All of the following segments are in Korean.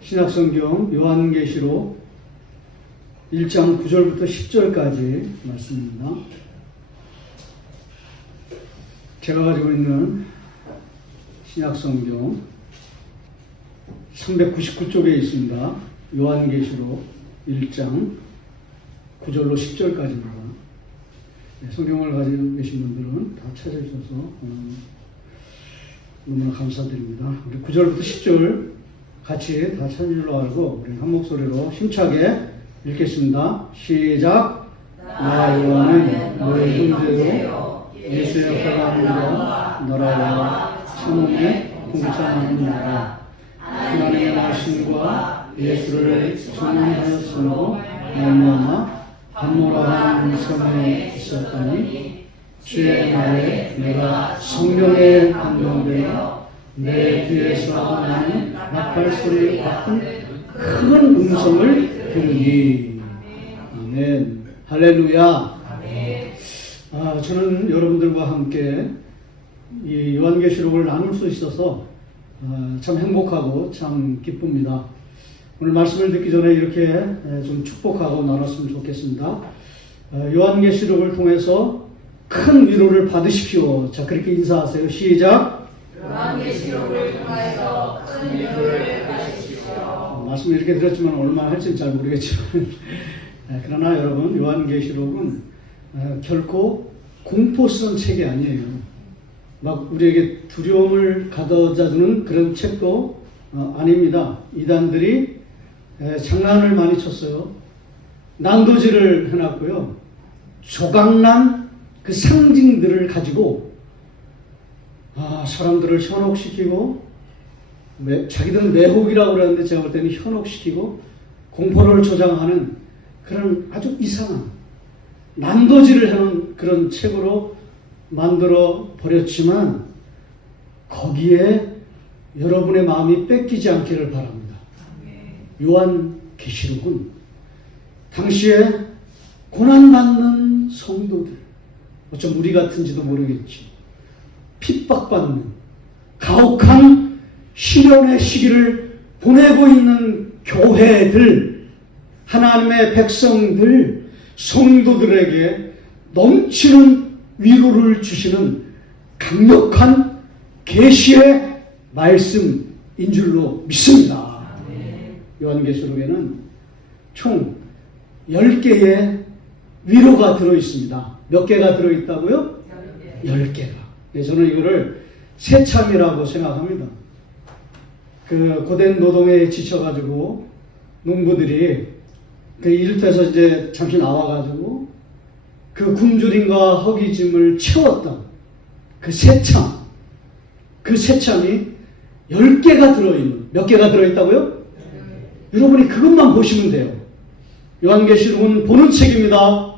신약성경 요한계시록 1장 9절부터 10절까지 말씀입니다. 제가 가지고 있는 신약성경 399쪽에 있습니다. 요한계시록 1장 9절로 10절까지입니다. 성경을 가지고 계신 분들은 다 찾아주셔서 너무나 감사드립니다. 우리 9절부터 10절 같이 다 찾은 줄로 알고 우리 한 목소리로 힘차게 읽겠습니다. 시작. 나 요한은 너의 형제요 예수의 허락함과 너라와 참음에 동참하는 자라. 하나님의 말씀과 예수를 전하였으므로 말미암아 반모라는 섬에 있었더니 주의 말에 내가 성령에 감동되어 내 뒤에서 나는 나팔소리 같은 큰 음성을 들으니. 아멘. 할렐루야. 저는 여러분들과 함께 이 요한계시록을 나눌 수 있어서 참 행복하고 참 기쁩니다. 오늘 말씀을 듣기 전에 이렇게 좀 축복하고 나눴으면 좋겠습니다. 요한계시록을 통해서 큰 위로를 받으십시오. 자, 그렇게 인사하세요. 시작. 요한계시록을 통해서 큰 위로를 받으십시오. 말씀을 이렇게 들었지만 얼마나 할지는 잘 모르겠지만 그러나 여러분, 요한계시록은 결코 공포스러운 책이 아니에요. 막 우리에게 두려움을 가져다 주는 그런 책도 아닙니다. 이단들이 장난을 많이 쳤어요. 난도질을 해놨고요. 조각난 그 상징들을 가지고 사람들을 현혹시키고 자기들은 매혹이라고 그러는데 제가 볼 때는 현혹시키고 공포를 조장하는 그런 아주 이상한 난도질을 하는 그런 책으로 만들어 버렸지만 거기에 여러분의 마음이 뺏기지 않기를 바랍니다. 요한계시록은 당시에 고난받는 성도들, 어쩜 우리 같은지도 모르겠지, 핍박받는 가혹한 시련의 시기를 보내고 있는 교회들, 하나님의 백성들, 성도들에게 넘치는 위로를 주시는 강력한 계시의 말씀인 줄로 믿습니다. 요한계시록에는 총 10개의 위로가 들어있습니다. 몇 개가 들어있다고요? 10개가. 저는 이거를 새참이라고 생각합니다. 그 고된 노동에 지쳐가지고 농부들이 그 일터에서 이제 잠시 나와가지고 그 굶주림과 허기짐을 채웠던 그 새참, 그 새참이 10개가 들어있는, 몇 개가 들어있다고요? 여러분이 그것만 보시면 돼요. 요한계시록은 보는 책입니다.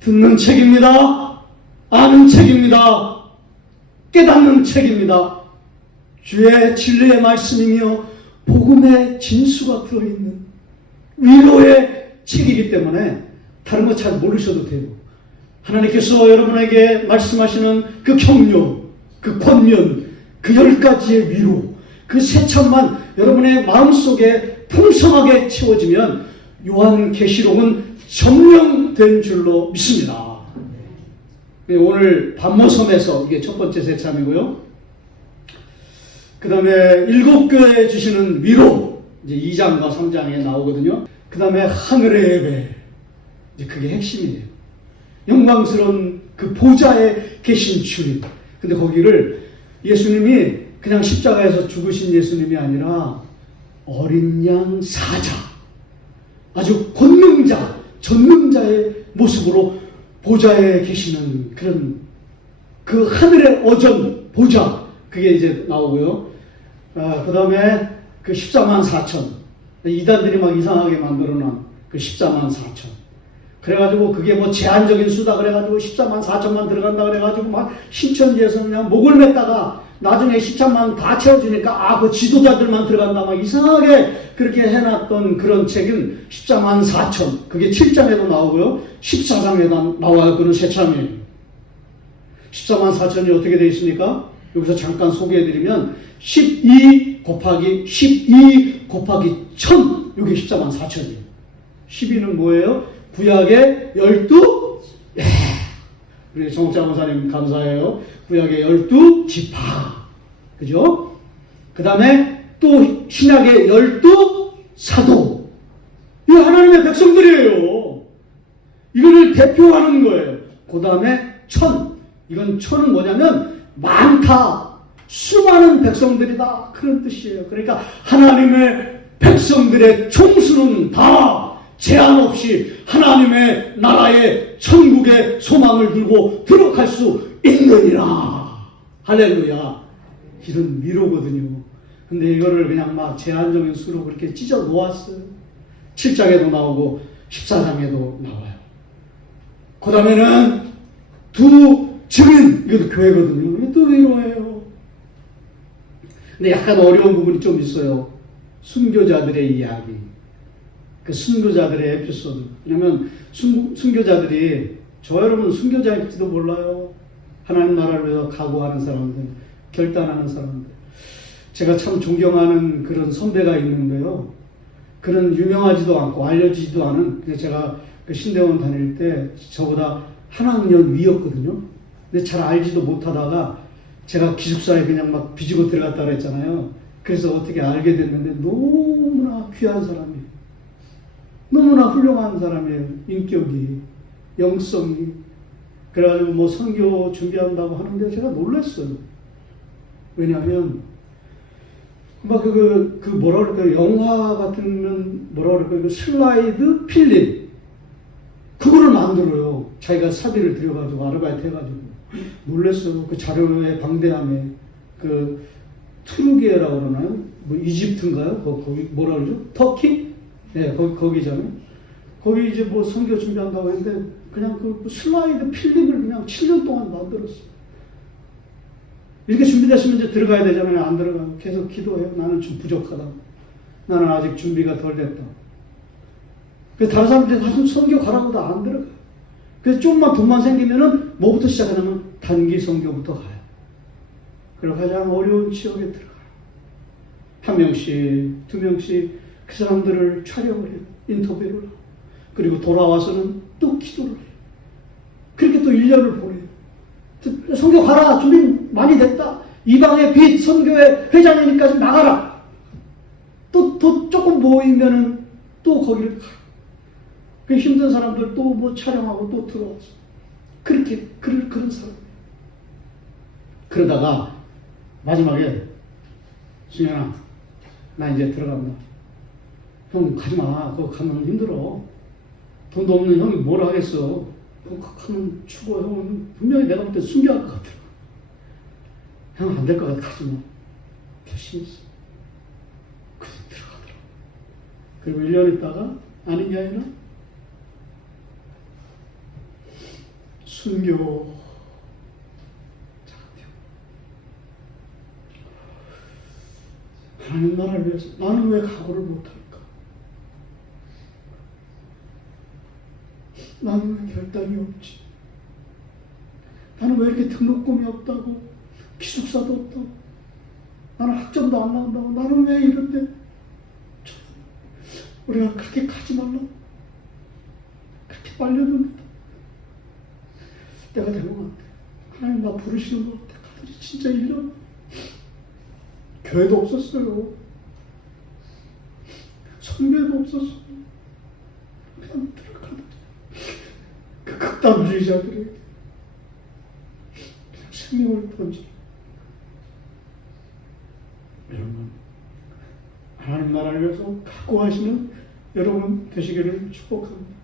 듣는 책입니다. 아는 책입니다. 깨닫는 책입니다. 주의 진리의 말씀이며 복음의 진수가 들어있는 위로의 책이기 때문에 다른 거 잘 모르셔도 되고, 하나님께서 여러분에게 말씀하시는 그 격려, 그 권면, 그 10가지의 위로, 그 새참만 여러분의 마음속에 풍성하게 채워지면 요한계시록은 점령된 줄로 믿습니다. 오늘 반모섬에서 이게 첫 번째 새참이고요. 그 다음에 7교회에 주시는 위로, 이제 2장과 3장에 나오거든요. 그 다음에 하늘의 예배, 이제 그게 핵심이에요. 영광스러운 그 보좌에 계신 주님. 근데 거기를 예수님이 그냥 십자가에서 죽으신 예수님이 아니라 어린 양 사자, 아주 권능자, 전능자의 모습으로 보좌에 계시는 그런 그 하늘의 어전 보좌, 그게 이제 나오고요. 그 다음에 그 14만 4천, 이단들이 막 이상하게 만들어놓은 그 14만 4천. 그래가지고 그게 뭐 제한적인 수다 그래가지고 14만 4천만 들어간다 그래가지고 막 신천지에서 그냥 목을 맸다가 나중에 13만 다 채워주니까 그 지도자들만 들어간다 막 이상하게 그렇게 해놨던 그런 책은 14만 4천. 그게 7장에도 나오고요. 14장에도 나와요. 그런 새참이. 14만 4천이 어떻게 되어 있습니까? 여기서 잠깐 소개해드리면 12 곱하기 12 곱하기 1000, 이게 14만 4천이에요. 12는 뭐예요? 구약의 12, 예. 우리 정옥자 목사님 감사해요. 구약의 12지파. 그죠? 그 다음에 또 신약의 12사도. 이거 하나님의 백성들이에요. 이거를 대표하는 거예요. 그 다음에 1000. 이건 1000은 뭐냐면 많다. 수많은 백성들이다. 그런 뜻이에요. 그러니까 하나님의 백성들의 총수는 다 제한 없이 하나님의 나라의 천국의 소망을 들고 들어갈 수 있느니라. 할렐루야. 이런 위로거든요. 근데 이거를 그냥 막 제한적인 수로 그렇게 찢어 놓았어요. 7장에도 나오고 14장에도 나와요. 그 다음에는 두 증인, 이것도 교회거든요. 이게 또 위로예요. 근데 약간 어려운 부분이 좀 있어요. 순교자들의 이야기. 그 순교자들의 에피소드. 왜냐면 순교자들이, 저 여러분 순교자일지도 몰라요. 하나님 나라를 위해서 각오하는 사람들, 결단하는 사람들. 제가 참 존경하는 그런 선배가 있는데요. 그런 유명하지도 않고 알려지지도 않은, 제가 그 신대원 다닐 때 저보다 한 학년 위였거든요. 근데 잘 알지도 못하다가 제가 기숙사에 그냥 막 비지고 들어갔다 그랬잖아요. 그래서 어떻게 알게 됐는데 너무나 귀한 사람이에요. 너무나 훌륭한 사람이에요. 인격이, 영성이. 그래가지고 뭐 선교 준비한다고 하는데 제가 놀랐어요. 왜냐하면 막 뭐라 그럴까요? 영화 같은 뭐라 그럴까요? 그 슬라이드 필름 그거를 만들어요. 자기가 사비를 들여가지고 아르바이트 해가지고 놀랐어요. 그 자료의 방대함에 그 투르기에라고 그러나요? 뭐 이집트인가요? 거기 뭐라 그러죠? 터키? 네, 거기잖아요. 거기 이제 뭐 선교 준비한다고 했는데 그냥 그 슬라이드 필름을 그냥 7년 동안 만들었어요. 이렇게 준비됐으면 이제 들어가야 되잖아요. 안 들어가요. 계속 기도해요. 나는 좀 부족하다. 나는 아직 준비가 덜 됐다. 그래서 다른 사람들이 다 선교 가라고도 안 들어가요. 그래서 조금만 돈만 생기면은 뭐부터 시작하냐면 단기 선교부터 가요. 그리고 가장 어려운 지역에 들어가요. 한 명씩, 두 명씩 그 사람들을 촬영을 해요. 인터뷰를 하고. 그리고 돌아와서는 또 기도를 해요. 그렇게 또 1년을 보내요. 선교 가라. 준비 많이 됐다. 이방의 빛 선교회 회장이니까 좀 나가라. 또 조금 모이면은 또 거기를 가요. 그 힘든 사람들 또 뭐 촬영하고 또 들어와서. 그렇게, 그런 사람. 그러다가 마지막에 승현아, 나 이제 들어간다. 형 가지마. 그거 가면 힘들어. 돈도 없는 형이 뭘 하겠어. 그거 가면 죽어. 형은 분명히 내가 볼 때 순교할 것 같아. 형 안 될 것 같아. 가지마. 결심했어. 그래서 들어가더라고. 그리고 1년 있다가 아닌 게 아니라 순교 하나님 나라를 위해서 나는 왜 각오를 못할까? 나는 왜 결단이 없지? 나는 왜 이렇게 등록금이 없다고? 기숙사도 없다고? 나는 학점도 안 나온다고? 나는 왜 이런데? 우리가 그렇게 가지 말라고? 그렇게 말려준다. 내가 되는 것 같아. 하나님 나 부르시는 것 같아. 가들이 진짜 1년 교회도 없었어요. 선교회도 없었어요. 그냥 들어가다. 그 극단주의자들이 그냥 생명을 던지. 여러분, 하나님 나라를 위해서 각오하시는 여러분 되시기를 축복합니다.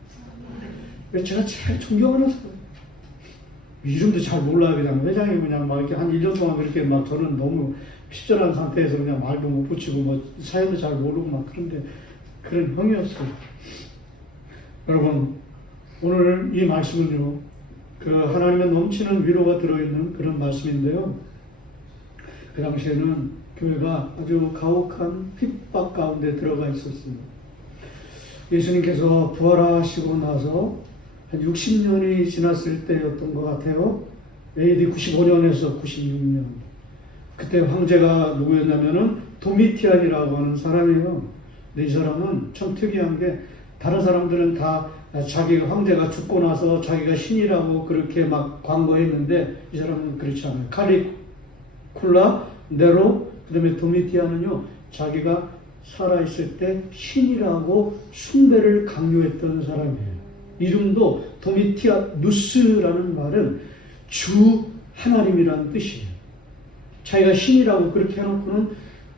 제가 제일 존경하는 사람. 이름도 잘 몰라요. 그냥 회장이 그냥 막 이렇게 한 1년 동안 그렇게 막 저는 너무 피절한 상태에서 그냥 말도 못 붙이고 뭐 사연도 잘 모르고 막 그런데 그런 형이었어요. 여러분, 오늘 이 말씀은요, 그 하나님의 넘치는 위로가 들어있는 그런 말씀인데요. 그 당시에는 교회가 아주 가혹한 핍박 가운데 들어가 있었어요. 예수님께서 부활하시고 나서 한 60년이 지났을 때였던 것 같아요. AD 95년에서 96년. 그때 황제가 누구였냐면은 도미티안이라고 하는 사람이에요. 근데 이 사람은 참 특이한 게 다른 사람들은 다 자기 황제가 죽고 나서 자기가 신이라고 그렇게 막 광고했는데 이 사람은 그렇지 않아요. 칼리굴라, 네로, 그 다음에 도미티안은요, 자기가 살아있을 때 신이라고 숭배를 강요했던 사람이에요. 이름도 도미티아누스라는 말은 주 하나님이라는 뜻이에요. 자기가 신이라고 그렇게 해놓고는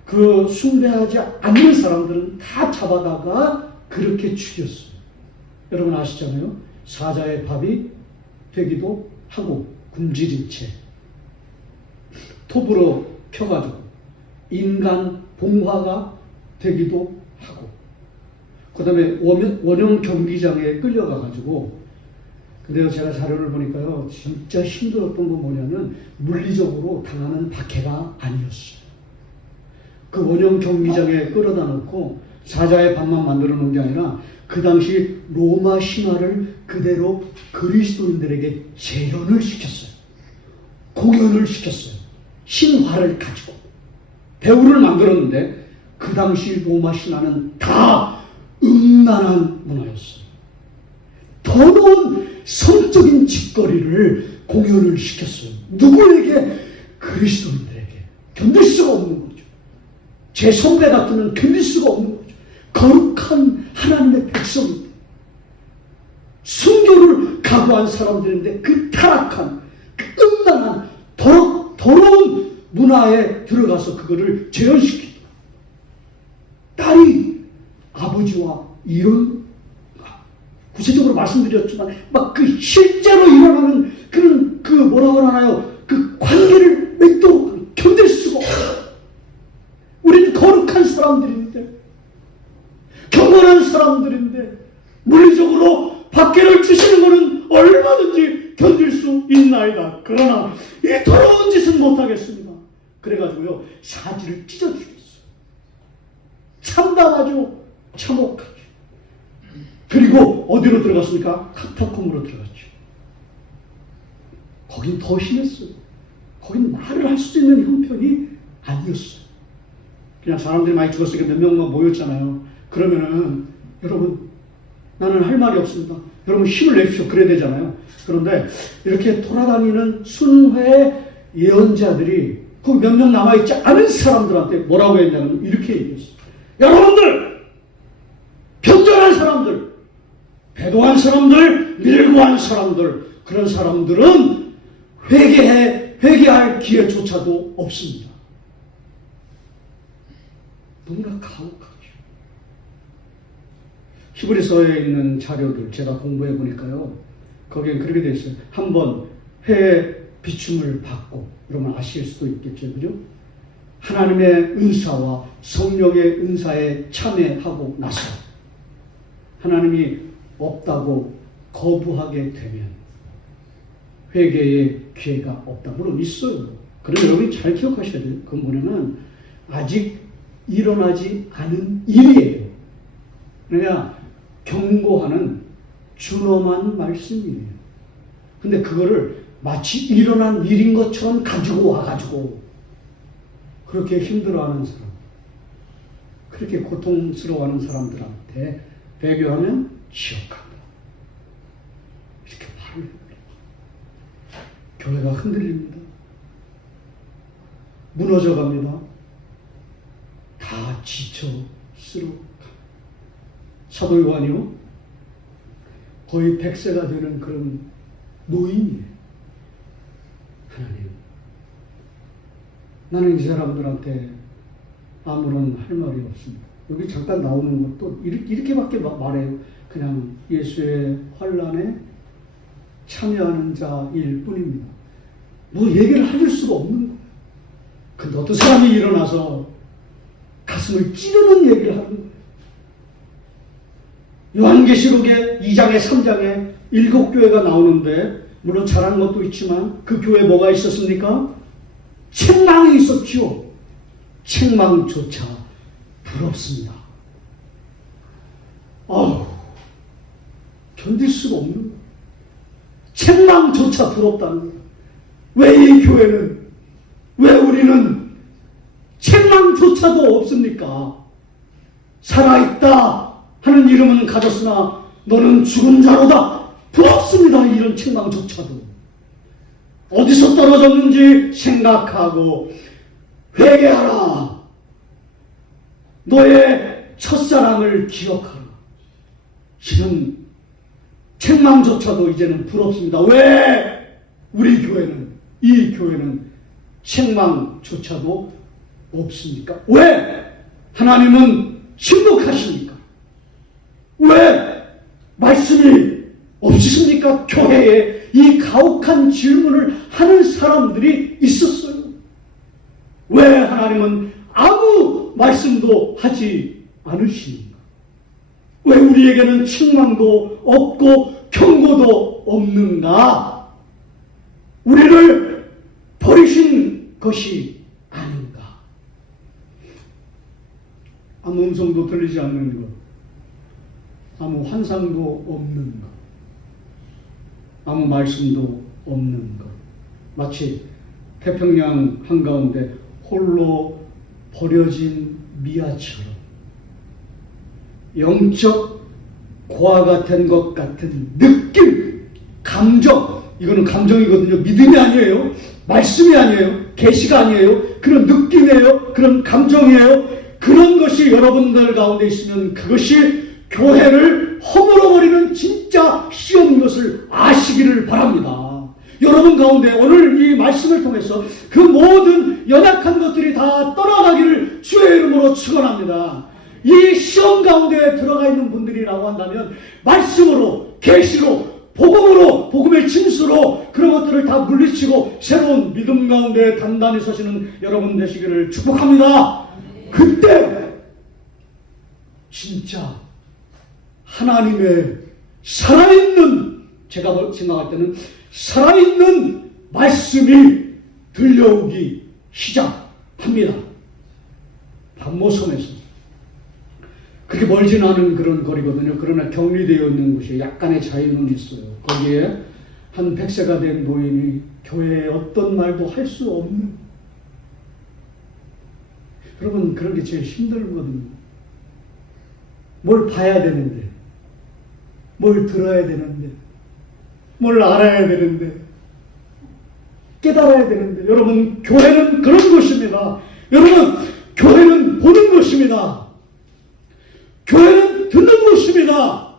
그 숭배하지 않는 사람들은 다 잡아다가 그렇게 죽였어요. 여러분 아시잖아요. 사자의 밥이 되기도 하고 굶주린 채 톱으로 펴가지고 인간 봉화가 되기도 하고 그 다음에 원형 경기장에 끌려가가지고 근데요 제가 자료를 보니까요 진짜 힘들었던 건 뭐냐면 물리적으로 당하는 박해가 아니었어요. 그 원형 경기장에 끌어다 놓고 사자의 밥만 만들어 놓은 게 아니라 그 당시 로마 신화를 그대로 그리스도인들에게 재현을 시켰어요. 공연을 시켰어요. 신화를 가지고 배우를 만들었는데 그 당시 로마 신화는 다 음란한 문화였어요. 더러운 성적인 짓거리를 공연을 시켰어요. 누구에게? 그리스도인들에게. 견딜 수가 없는 거죠. 제 선배 같으면 견딜 수가 없는 거죠. 거룩한 하나님의 백성인데 순교를 각오한 사람들인데 그 타락한 그 음란한 더러운 문화에 들어가서 그거를 재현시키고 딸이 아버지와 이런 구체적으로 말씀드렸지만 막 그 실제로 일어나는 그런 그 뭐라고 하나요? 그 관계를 맺도록 견딜 수가 없어요. 우리는 거룩한 사람들인데 경건한 사람들인데 물리적으로 박해를 주시는 것은 얼마든지 견딜 수 있나이다. 그러나 이 더러운 짓은 못하겠습니다. 그래가지고요 사지를 찢어 죽였어요. 참담하죠. 참혹하죠. 그리고 어디로 들어갔습니까? 카타콤으로 들어갔죠. 거긴 더 심했어요. 거긴 말을 할 수 있는 형편이 아니었어요. 그냥 사람들이 많이 죽었으니까 몇 명만 모였잖아요. 그러면은 여러분 나는 할 말이 없습니다. 여러분 힘을 내십시오. 그래야 되잖아요. 그런데 이렇게 돌아다니는 순회 예언자들이 그 몇 명 남아있지 않은 사람들한테 뭐라고 했냐면 이렇게 얘기했어요. 여러분들 변절한 사람들 배도한 사람들 밀고한 사람들 그런 사람들은 회개할 기회조차도 없습니다. 너무나 가혹하죠. 히브리서에 있는 자료들 제가 공부해 보니까요. 거기에 그렇게 되어 있어요. 한번 회 비춤을 받고 그러면 아실 수도 있겠죠. 그죠? 하나님의 은사와 성령의 은사에 참여하고 나서 하나님이 없다고 거부하게 되면 회개의 기회가 없다. 물론 있어요. 그런데 여러분이 잘 기억하셔야 돼요. 그건 뭐냐면 아직 일어나지 않은 일이에요. 그러니까 경고하는 준엄한 말씀이에요. 근데 그거를 마치 일어난 일인 것처럼 가지고 와가지고 그렇게 힘들어하는 사람, 그렇게 고통스러워하는 사람들한테 배교하면 지옥간다. 이렇게 말을 해요. 교회가 흔들립니다. 무너져갑니다. 다 지쳐 쓰러갑니다. 사도 요한이요 거의 100세가 되는 그런 노인이에요. 하나님, 나는 이 사람들한테 아무런 할 말이 없습니다. 여기 잠깐 나오는 것도 이렇게밖에 말해요. 그냥 예수의 환난에 참여하는 자일 뿐입니다. 뭐 얘기를 해줄 수가 없는 거예요. 근데 어떤 사람이 일어나서 가슴을 찌르는 얘기를 하는 거예요. 요한계시록의 2장에 3장에 7교회가 나오는데 물론 잘하는 것도 있지만 그 교회에 뭐가 있었습니까? 책망이 있었죠. 책망조차 부럽습니다. 견딜 수가 없는 거예요. 책망조차 부럽다는 거예요. 왜 이 교회는, 왜 우리는 책망조차 이름조차도 없습니까? 살아있다 하는 이름은 가졌으나 너는 죽은 자로다. 부럽습니다. 이런 책망조차도. 어디서 떨어졌는지 생각하고 회개하라. 너의 첫사랑을 기억하라. 이런 책망조차도 이제는 부럽습니다. 왜 우리 교회는, 이 교회는 책망조차도 없습니까? 왜 하나님은 심각하십니까? 왜 말씀이 없으십니까? 교회에 이 가혹한 질문을 하는 사람들이 있었어요. 왜 하나님은 아무 말씀도 하지 않으십니까? 왜 우리에게는 책망도 없고 경고도 없는가? 우리를 버리신 것이 아닌가? 아무 음성도 들리지 않는 것, 아무 환상도 없는 것, 아무 말씀도 없는 것, 마치 태평양 한가운데 홀로 버려진 미아처럼 영적 고아가 된 것 같은 느낌, 감정, 이거는 감정이거든요. 믿음이 아니에요. 말씀이 아니에요. 계시가 아니에요. 그런 느낌이에요. 그런 감정이에요. 그런 것이 여러분들 가운데 있으면 그것이 교회를 허물어버리는 진짜 시험인 것을 아시기를 바랍니다. 여러분 가운데 오늘 이 말씀을 통해서 그 모든 연약한 것들이 다 떠나가기를 주의 이름으로 축원합니다. 이 시험 가운데 들어가 있는 분들이라고 한다면 말씀으로, 계시로, 복음으로, 복음의 진수로 그런 것들을 다 물리치고 새로운 믿음 가운데 단단히 서시는 여러분 되시기를 축복합니다. 그때 진짜 하나님의 살아있는, 제가 생각할 때는 살아있는 말씀이 들려오기 시작합니다. 반모섬에서. 그렇게 멀진 않은 그런 거리거든요. 그러나 격리되어 있는 곳이 약간의 자유는 있어요. 거기에 한 100세가 된 노인이 교회에 어떤 말도 할 수 없는, 여러분 그런 게 제일 힘들거든요. 뭘 봐야 되는데, 뭘 들어야 되는데, 뭘 알아야 되는데, 깨달아야 되는데, 여러분 교회는 그런 것입니다. 여러분 교회는 보는 것입니다. 교회는 듣는 것입니다.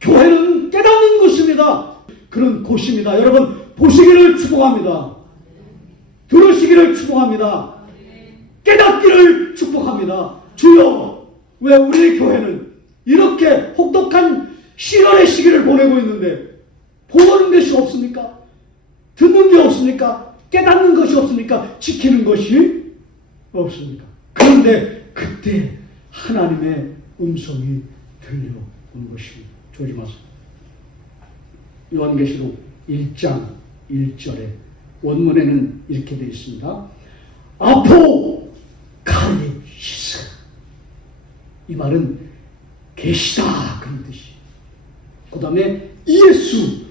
교회는 깨닫는 것입니다. 그런 곳입니다. 여러분 보시기를 축복합니다. 들으시기를 축복합니다. 깨닫기를 축복합니다. 주여, 왜 우리 교회는 이렇게 혹독한 시련의 시기를 보내고 있는데 보는 것이 없습니까? 듣는 게 없습니까? 깨닫는 것이 없습니까? 지키는 것이 없습니까? 그런데 그때 하나님의 음성이 들려오는 것입니다. 조심하세요. 요한계시록 1장 1절에 원문에는 이렇게 되어 있습니다. 아포칼립시스. 이 말은 계시다 그런 뜻이. 그 다음에 예수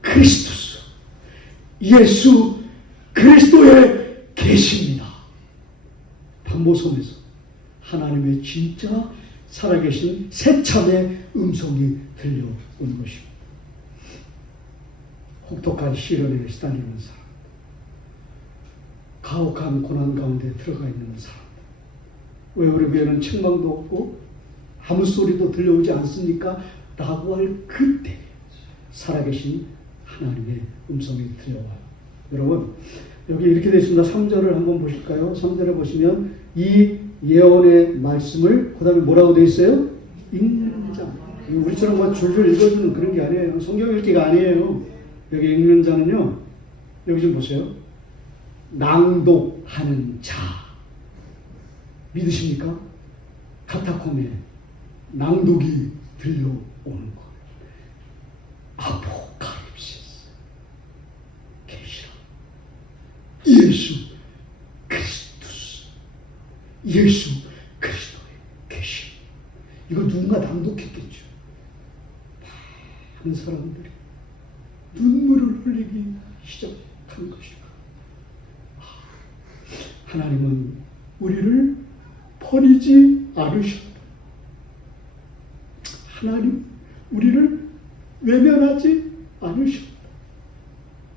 그리스도스. 예수 그리스도의 계시입니다. 반모섬에서 하나님의 진짜 살아계신 새참의 음성이 들려오는 것입니다. 혹독한 시련에 시달리는 사람, 가혹한 고난 가운데 들어가 있는 사람, 왜 우리 교회는 책망도 없고 아무 소리도 들려오지 않습니까? 라고 할 그때 살아계신 하나님의 음성이 들려와요. 여러분 여기 이렇게 되어 있습니다. 3절을 한번 보실까요? 3절에 보시면 이 예언의 말씀을 그 다음에 뭐라고 되어 있어요? 읽는 자. 우리처럼 뭐 줄줄 읽어주는 그런 게 아니에요. 성경 읽기가 아니에요. 여기 읽는 자는요, 여기 좀 보세요. 낭독하는 자. 믿으십니까? 카타콤에 낭독이 들려오는 것. 아포칼립시스. 계시라. 예수 그리스도스. 예수 그리스도의 계시. 이거 누군가 낭독했겠죠. 많은 사람들이 눈물을 흘리기 시작한 것이다. 하나님은 우리를 버리지 않으셨다. 하나님 우리를 외면하지 않으셨다.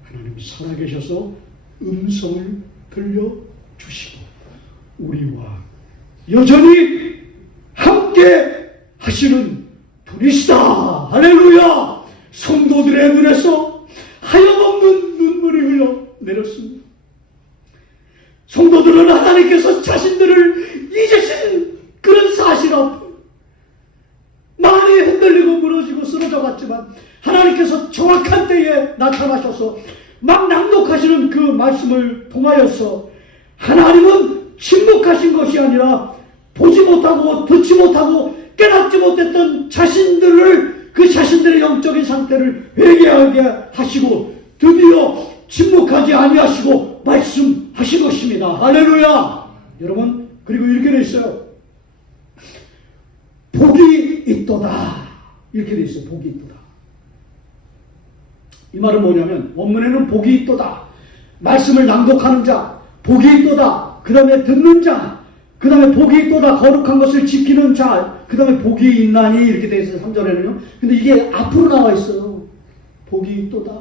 하나님 살아계셔서 음성을 들려주시고 우리와 여전히 함께 하시는 분이시다. 할렐루야. 성도들의 눈에서 하염없는 눈물이 흘러 내렸습니다. 성도들은 하나님께서 자신들을 잊으신 그런 사실 앞에 많이 흔들리고 무너지고 쓰러져 갔지만 하나님께서 정확한 때에 나타나셔서 막 낭독하시는 그 말씀을 통하여서 하나님은 침묵하신 것이 아니라 보지 못하고 듣지 못하고 깨닫지 못했던 그 자신들의 영적인 상태를 회개하게 하시고 드디어 침묵하지 아니하시고 말씀하신 것입니다. 할렐루야. 여러분, 그리고 이렇게 되어 있어요. 복이 있도다. 이렇게 되어 있어요. 복이 있도다. 이 말은 뭐냐면 원문에는 복이 있도다. 말씀을 낭독하는 자, 복이 있도다. 그 다음에 듣는 자, 그 다음에 복이 있도다. 거룩한 것을 지키는 자, 그 다음에 복이 있나니 이렇게 되어 있어요. 3절에는요. 근데 이게 앞으로 나와 있어요. 복이 있도다.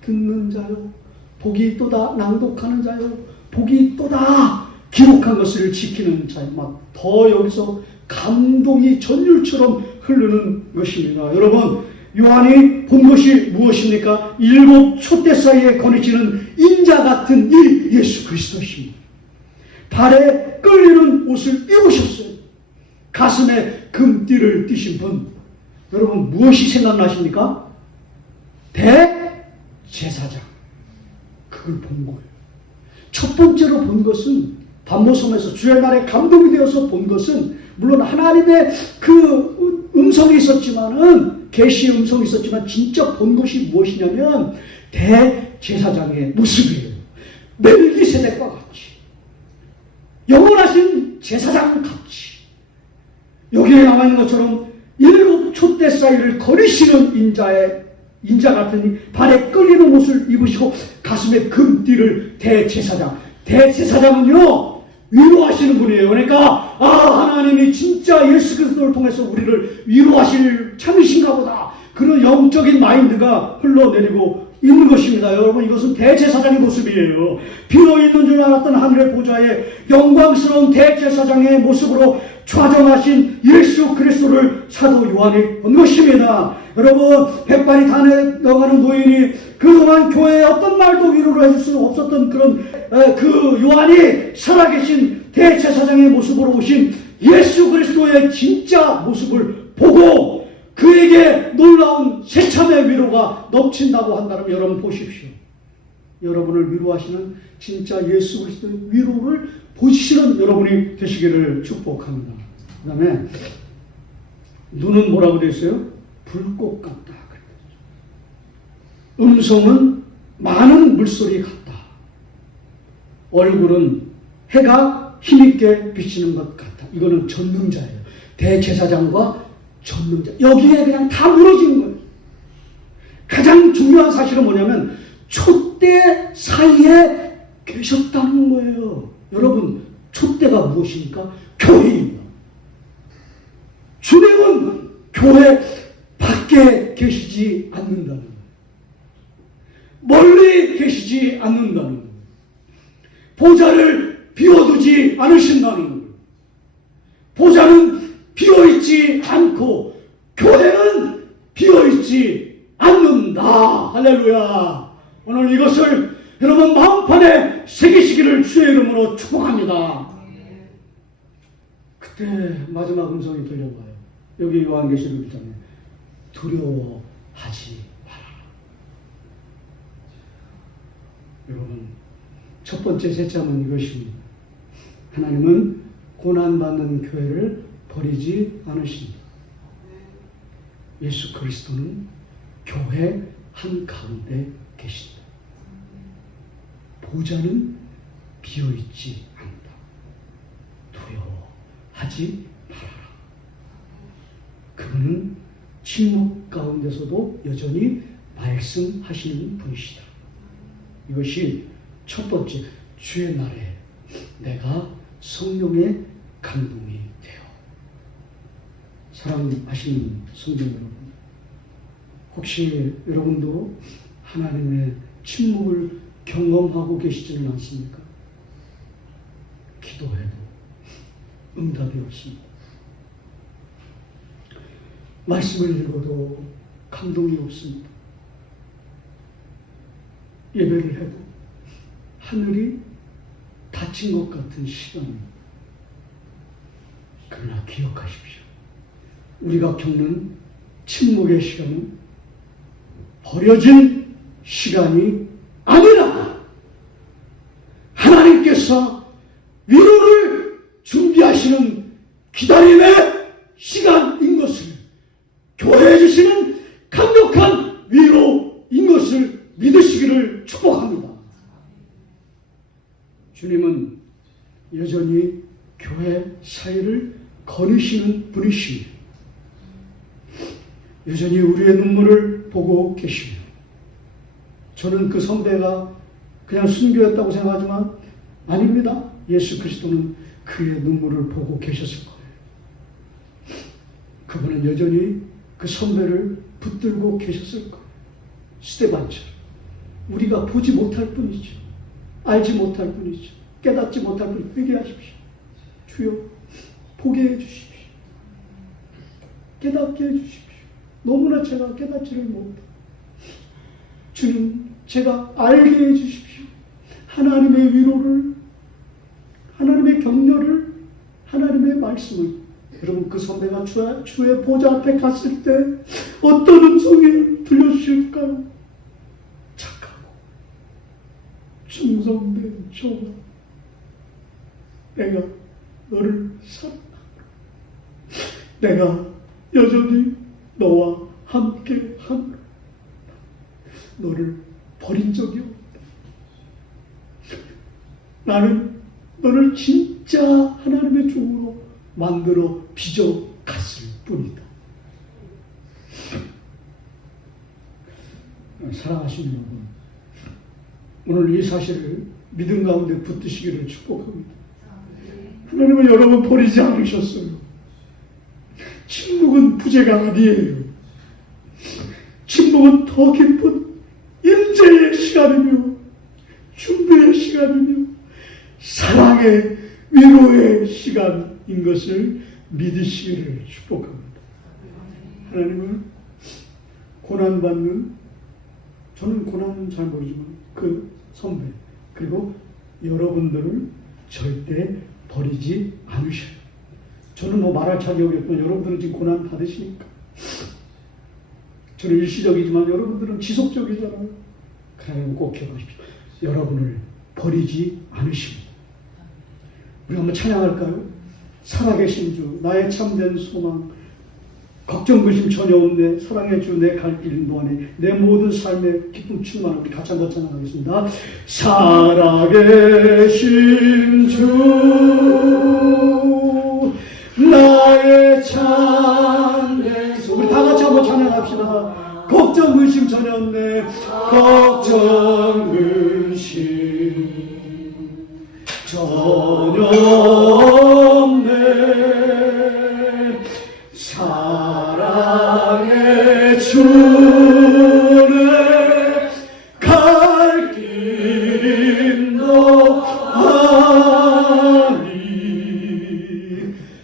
듣는 자요. 복이 있도다. 낭독하는 자요. 복이 있도다. 기록한 것을 지키는 자요. 막 더 여기서 감동이 전율처럼 흐르는 것입니다. 여러분, 요한이 본 것이 무엇입니까? 7 촛대 사이에 거느지는 인자 같은 이 예수 그리스도십니다. 발에 끌리는 옷을 입으셨어요. 가슴에 금띠를 띠신 분. 여러분, 무엇이 생각나십니까? 대제사장. 그걸 본 거예요. 첫 번째로 본 것은 반모섬에서 주의 날에 감동이 되어서 본 것은 물론 하나님의 그 음성이 있었지만은 계시의 음성이 있었지만 진짜 본 것이 무엇이냐면 대제사장의 모습이에요. 멜기세덱과 같이 영원하신 제사장 같이 여기에 나와 있는 것처럼 7 촛대 사이를 거리시는 인자 같으니 발에 끌리는 옷을 입으시고 가슴에 금띠를 대제사장은요 위로하시는 분이에요. 그러니까 하나님이 진짜 예수 그리스도를 통해서 우리를 위로하실 참이신가 보다. 그런 영적인 마인드가 흘러내리고 있는 것입니다. 여러분, 이것은 대제사장의 모습이에요. 비어 있는 줄 알았던 하늘의 보좌에 영광스러운 대제사장의 모습으로 좌정하신 예수 그리스도를 사도 요한이 본 것입니다. 여러분, 백발이 다 내려가는 노인이 그동안 교회에 어떤 말도 위로를 해줄 수 없었던 그런 그 요한이 살아계신 대제사장의 모습으로 오신 예수 그리스도의 진짜 모습을 보고 그에게 놀라운 새참의 위로가 넘친다고 한다면 여러분 보십시오. 여러분을 위로하시는 진짜 예수 그리스도의 위로를 보시는 여러분이 되시기를 축복합니다. 그 다음에 눈은 뭐라고 되어 있어요? 불꽃 같다. 음성은 많은 물소리 같다. 얼굴은 해가 힘있게 비치는 것 같다. 이거는 전능자예요. 대제사장과 전능자. 여기에 그냥 다 무너진 거예요. 가장 중요한 사실은 뭐냐면 촛대 사이에 계셨다는 거예요. 여러분, 촛대가 무엇입니까? 교회입니다. 주님은 교회 밖에 계시지 않는다는 거예요. 멀리 계시지 않는다는 거예요. 보좌를 비워두지 않으신다는 거예요. 보좌는 비어있지 않고 교회는 비어있지 않는다. 할렐루야. 오늘 이것을 여러분 마음판에 새기시기를 주의 이름으로 축복합니다. 그때 마지막 음성이 들려와요. 여기 요한계시록 1장에 두려워하지 마라. 여러분, 첫 번째 제점은 이것입니다. 하나님은 고난받는 교회를 버리지 않으십니다. 예수 그리스도는 교회 한가운데 계신다. 보좌는 비어있지 않는다. 두려워하지 말아라. 그분은 침묵 가운데서도 여전히 말씀하시는 분이시다. 이것이 첫 번째, 주의 날에 내가 성령의 감동이 돼요. 사랑하시는 성도 여러분, 혹시 여러분도 하나님의 침묵을 경험하고 계시지는 않습니까? 기도해도 응답이 없습니다. 말씀을 읽어도 감동이 없습니다. 예배를 해도 하늘이 닫힌 것 같은 시간입니다. 그러나 기억하십시오. 우리가 겪는 침묵의 시간은 버려진 시간이 아니라 하나님께서 위로를 준비하시는 기다림의 시간인 것을, 교회에 주시는 강력한 위로인 것을 믿으시기를 축복합니다. 주님은 여전히 교회 사이를 거느시는 분이십니다. 여전히 우리의 눈물을 보고 계십니다. 저는 그 선배가 그냥 순교였다고 생각하지만 아닙니다. 예수 그리스도는 그의 눈물을 보고 계셨을 거예요. 그분은 여전히 그 선배를 붙들고 계셨을 거예요. 스데반처럼. 우리가 보지 못할 뿐이죠. 알지 못할 뿐이죠. 깨닫지 못할 뿐이죠. 회개하십시오. 주여 보게 해주십시오. 깨닫게 해주십시오. 너무나 제가 깨닫지를 못합니다. 주님, 제가 알게 해주십시오. 하나님의 위로를, 하나님의 격려를, 하나님의 말씀을. 여러분, 그 선배가 주의 보좌 앞에 갔을 때 어떤 음성을 들려주실까요? 착하고 충성된 종아, 내가 너를 사랑하노라. 내가 여전히 너와 함께 하노라. 너를 버린 적이 없다. 나는 너를 진짜 하나님의 종으로 만들어 빚어 갔을 뿐이다. 사랑하시는 여러분, 오늘 이 사실을 믿음 가운데 붙드시기를 축복합니다. 하나님은 여러분 버리지 않으셨어요. 침묵은 부재가 아니에요. 침묵은 더 깊은 임재의 시간이며 준비의 시간이며 사랑의 위로의 시간인 것을 믿으시기를 축복합니다. 하나님은 고난받는, 저는 고난은 잘 모르지만 그 선배 그리고 여러분들을 절대 버리지 않으셔요. 저는 뭐 말할 자격이 없지만 여러분들은 지금 고난 받으시니까. 저는 일시적이지만 여러분들은 지속적이잖아요. 그러면 꼭 기억하십시오. 여러분을 버리지 않으십니다. 우리 한번 찬양할까요? 살아계신 주, 나의 참된 소망, 걱정 근심 전혀 없네, 사랑의 주, 내 갈 길 인도하네, 내 모든 삶의 기쁨 충만한, 우리 같이 한번 찬양하겠습니다. 살아계신 주, 나의 참된 소망, 우리 다 같이 한번 찬양합시다. 걱정 근심 전혀 없네, 걱정 근심 전혀 없네, 사랑의 주를 갈 길 인도하니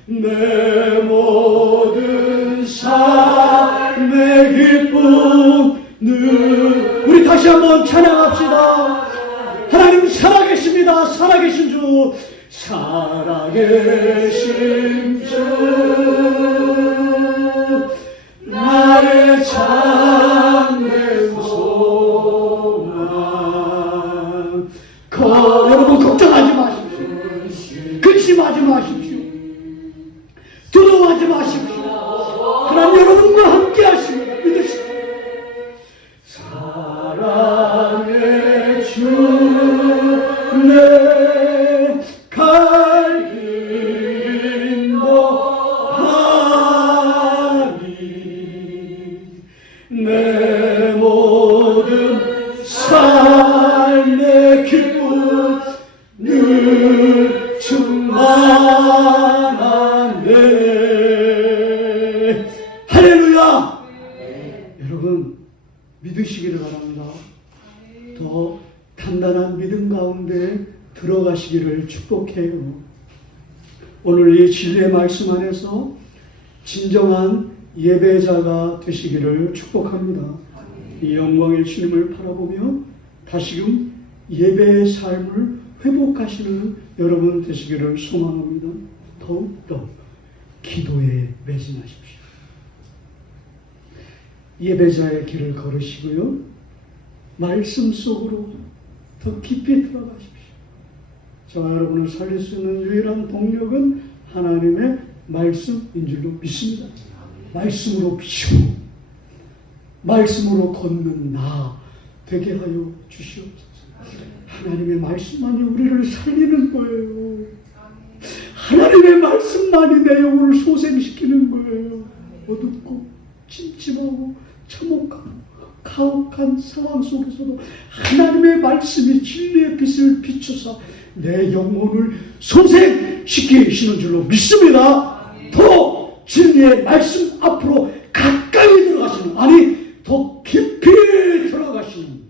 내 모든 삶의 기쁨 늘. 우리 다시 한번 찬양합시다. 하나님 살아계십니다. 살아계신 주, 살아계신 주, 나의 참된 소망. 여러분 걱정하지 마십시오. 근심하지 마십시오. 두려워하지 마십시오. 하나님 여러분과 함께 하십니다. 믿으십시오. 사랑의 주, 내 갈 길 인도하니 내 모든 삶의 기쁨 늘 충만. 할렐루야! 여러분, 믿으시기를 바랍니다. 더 단단한 믿음 가운데 들어가시기를 축복해요. 오늘 이 진리의 말씀 안에서 진정한 예배자가 되시기를 축복합니다. 이 영광의 주님을 바라보며 다시금 예배의 삶을 회복하시는 여러분 되시기를 소망합니다. 더욱더 기도에 매진하십시오. 예배자의 길을 걸으시고요. 말씀 속으로 더 깊이 들어가십시오. 저와 여러분을 살릴 수 있는 유일한 동력은 하나님의 말씀인 줄로 믿습니다. 말씀으로 비추고 말씀으로 걷는 나 되게 하여 주시옵소서. 하나님의 말씀만이 우리를 살리는 거예요. 하나님의 말씀만이 내 영혼을 소생시키는 거예요. 어둡고 침침하고 참혹하고 가혹한 상황 속에서도 하나님의 말씀이 진리의 빛을 비춰서 내 영혼을 소생시키시는 줄로 믿습니다. 더 진리의 말씀 앞으로 가까이 들어가시는, 아니 더 깊이 들어가시는,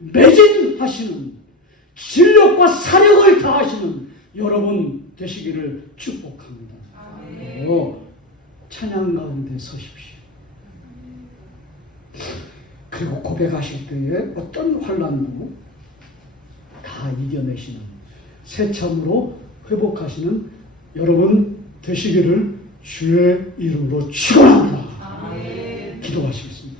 매진하시는, 진력과 사력을 다하시는 여러분 되시기를 축복합니다. 찬양 가운데 서십시오. 그리고 고백하실 때에 어떤 환난도 다 이겨내시는, 새참으로 회복하시는 여러분 되시기를 주의 이름으로 축원합니다. 기도하시겠습니다.